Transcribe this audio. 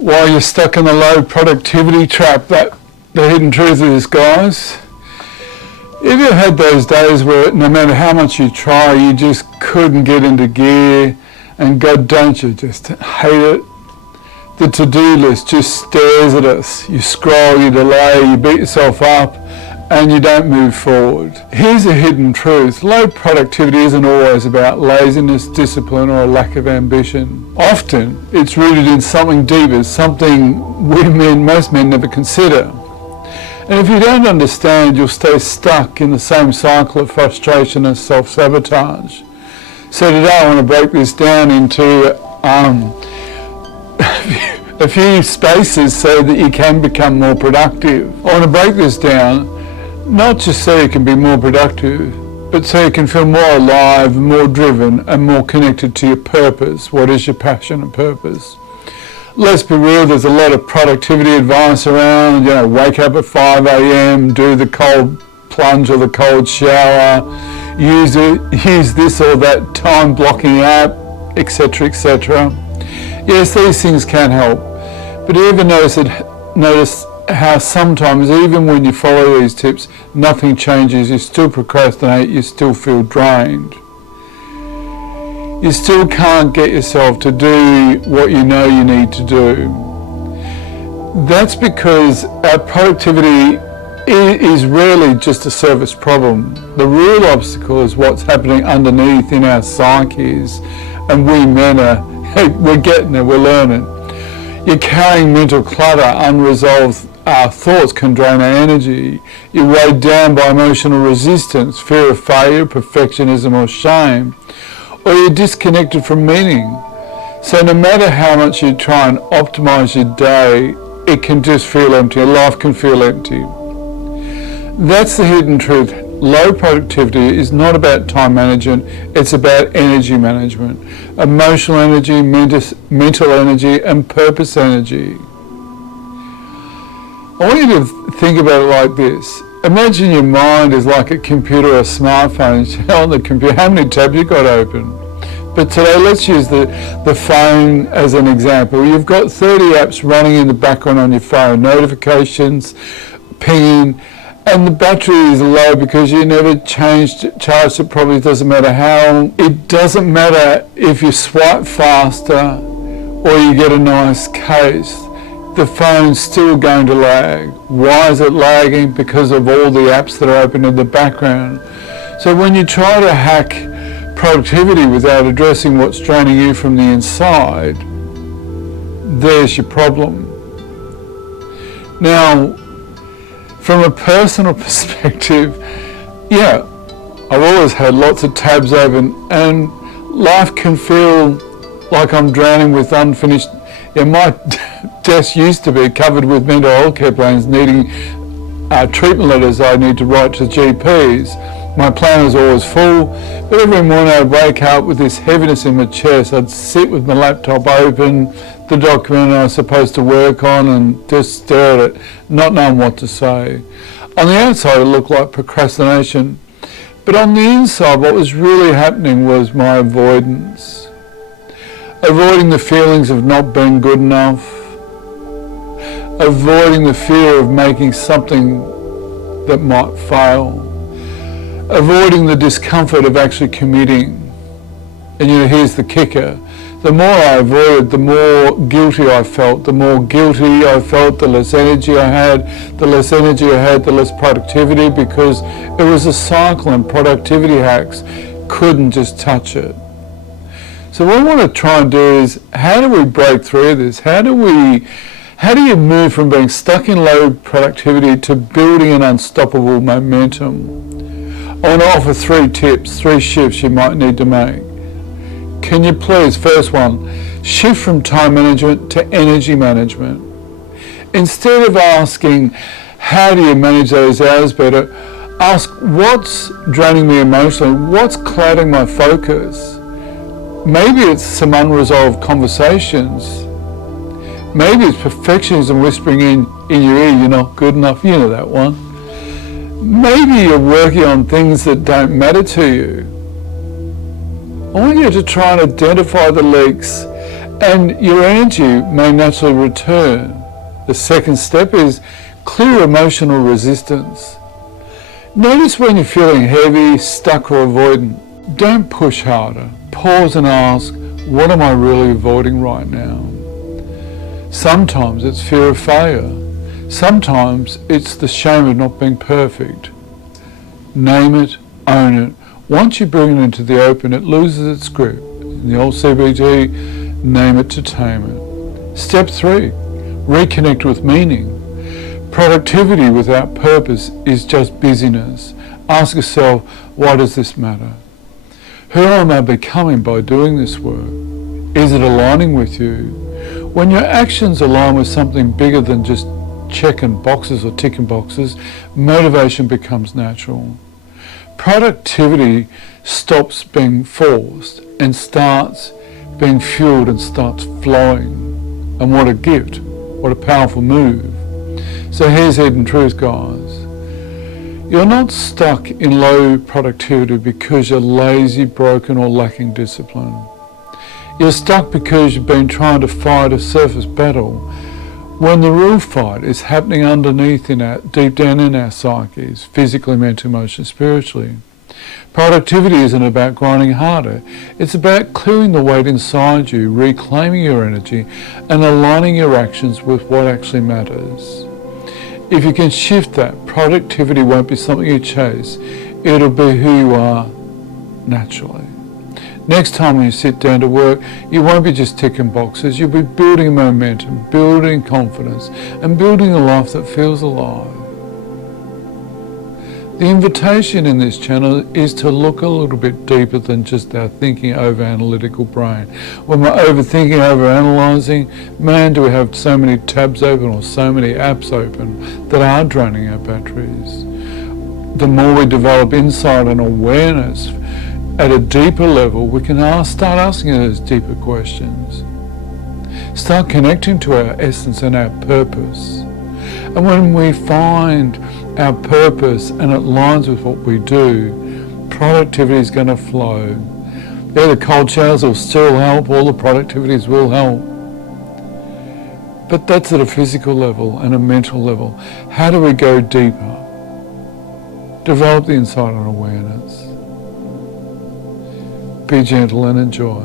While you're stuck in the low productivity trap, that the hidden truth is, guys, if you had those days where no matter how much you try, you just couldn't get into gear, and God, don't you just hate it? The to-do list just stares at us. You scroll, you delay, you beat yourself up, and you don't move forward. Here's a hidden truth. Low productivity isn't always about laziness, discipline, or a lack of ambition. Often, it's rooted in something deeper, something most men never consider. And if you don't understand, you'll stay stuck in the same cycle of frustration and self-sabotage. So today I want to break this down into a few spaces so that you can become more productive. I want to break this down, not just so you can be more productive, but so you can feel more alive, more driven, and more connected to your purpose. What is your passion and purpose? Let's be real, there's a lot of productivity advice around, wake up at 5 a.m, do the cold plunge or the cold shower, use this or that time blocking app, etc., etc. Yes, these things can help, but do you ever notice how sometimes even when you follow these tips, nothing changes, you still procrastinate, you still feel drained. You still can't get yourself to do what you know you need to do. That's because our productivity is rarely just a surface problem. The real obstacle is what's happening underneath in our psyches, and we men we're getting there, we're learning. You're carrying mental clutter, unresolved thoughts can drain our energy. You're weighed down by emotional resistance, fear of failure, perfectionism or shame. Or you're disconnected from meaning. So no matter how much you try and optimize your day, it can just feel empty. Your life can feel empty. That's the hidden truth. Low productivity is not about time management, it's about energy management. Emotional energy, mental energy, and purpose energy. I want you to think about it like this. Imagine your mind is like a computer or a smartphone. On the computer, how many tabs you got open? But today, let's use the phone as an example. You've got 30 apps running in the background on your phone, notifications, pinging, and the battery is low because you never charged it properly. It doesn't matter how. It doesn't matter if you swipe faster or you get a nice case. The phone's still going to lag. Why is it lagging? Because of all the apps that are open in the background. So when you try to hack productivity without addressing what's draining you from the inside, there's your problem. Now, from a personal perspective, I've always had lots of tabs open, and life can feel like I'm drowning with unfinished. My desk used to be covered with mental health care plans needing treatment letters I need to write to GPs. My plan was always full, but every morning I'd wake up with this heaviness in my chest. I'd sit with my laptop open, the document I was supposed to work on, and just stare at it, not knowing what to say. On the outside it looked like procrastination, but on the inside what was really happening was my avoidance. Avoiding the feelings of not being good enough, avoiding the fear of making something that might fail, avoiding the discomfort of actually committing. And here's the kicker. The more I avoided, the more guilty I felt. The more guilty I felt, the less energy I had. The less energy I had, the less productivity, because it was a cycle and productivity hacks couldn't just touch it. So what I want to try and do is, how do we break through this? How do you move from being stuck in low productivity to building an unstoppable momentum? I want to offer 3 tips, 3 shifts you might need to make. Can you please, first one, shift from time management to energy management. Instead of asking, how do you manage those hours better, ask, what's draining me emotionally? What's clouding my focus? Maybe it's some unresolved conversations. Maybe it's perfectionism whispering in your ear, you're not good enough, you know that one. Maybe you're working on things that don't matter to you. I want you to try and identify the leaks and your energy may naturally return. The second step is clear emotional resistance. Notice when you're feeling heavy, stuck or avoidant. Don't push harder. Pause and ask, what am I really avoiding right now? Sometimes it's fear of failure. Sometimes it's the shame of not being perfect. Name it, own it. Once you bring it into the open, it loses its grip. In the old CBT, name it to tame it. Step 3, reconnect with meaning. Productivity without purpose is just busyness. Ask yourself, why does this matter? Who am I becoming by doing this work? Is it aligning with you? When your actions align with something bigger than just checking boxes or ticking boxes, motivation becomes natural. Productivity stops being forced and starts being fueled and starts flowing. And what a gift, what a powerful move. So here's hidden truth, guys. You're not stuck in low productivity because you're lazy, broken or lacking discipline. You're stuck because you've been trying to fight a surface battle when the real fight is happening underneath deep down in our psyches, physically, mentally, emotionally, spiritually. Productivity isn't about grinding harder. It's about clearing the weight inside you, reclaiming your energy and aligning your actions with what actually matters. If you can shift that, productivity won't be something you chase. It'll be who you are naturally. Next time when you sit down to work, you won't be just ticking boxes. You'll be building momentum, building confidence, and building a life that feels alive. The invitation in this channel is to look a little bit deeper than just our thinking over analytical brain. When we're overthinking, overanalyzing, man, do we have so many tabs open or so many apps open that are draining our batteries. The more we develop insight and awareness at a deeper level, we can start asking those deeper questions. Start connecting to our essence and our purpose. And when we find our purpose and it aligns with what we do, productivity is going to flow. Yeah, the cold showers will still help, all the productivities will help. But that's at a physical level and a mental level. How do we go deeper? Develop the insight and awareness. Be gentle and enjoy.